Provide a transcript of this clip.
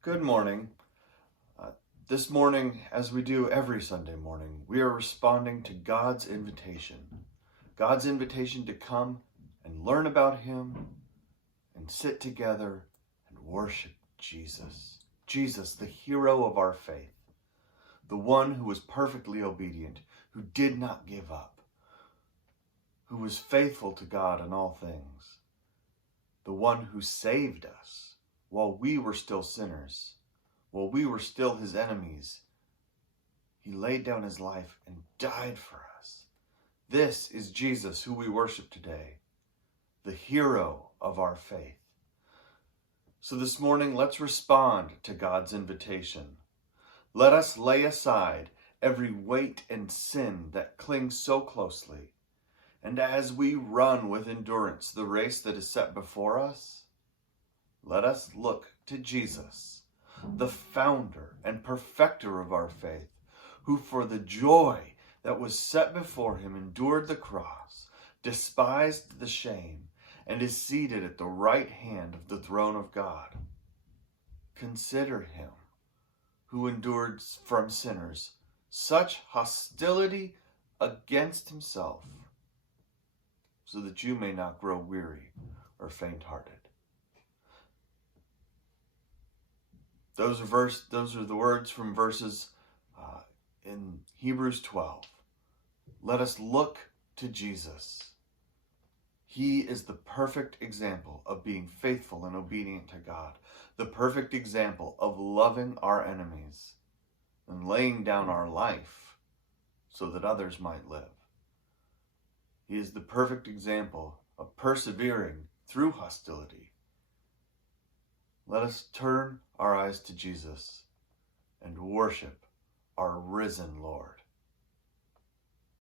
Good morning. Uh, this morning, as we do every Sunday morning, we are responding to God's invitation. God's invitation to come and learn about Him and sit together and worship Jesus. Jesus, the hero of our faith, the one who was perfectly obedient, who did not give up, who was faithful to God in all things, the one who saved us while we were still sinners. While we were still his enemies, he laid down his life and died for us. This is Jesus who we worship today, the hero of our faith. So this morning, let's respond to God's invitation. Let us lay aside every weight and sin that clings so closely. And as we run with endurance the race that is set before us, let us look to Jesus, the founder and perfecter of our faith, who for the joy that was set before him endured the cross, despised the shame, and is seated at the right hand of the throne of God. Consider him who endured from sinners such hostility against himself, so that you may not grow weary or faint-hearted. Those are the words from verses in Hebrews 12. Let us look to Jesus. He is the perfect example of being faithful and obedient to God, the perfect example of loving our enemies and laying down our life so that others might live. He is the perfect example of persevering through hostility. Let us turn our eyes to Jesus and worship our risen Lord.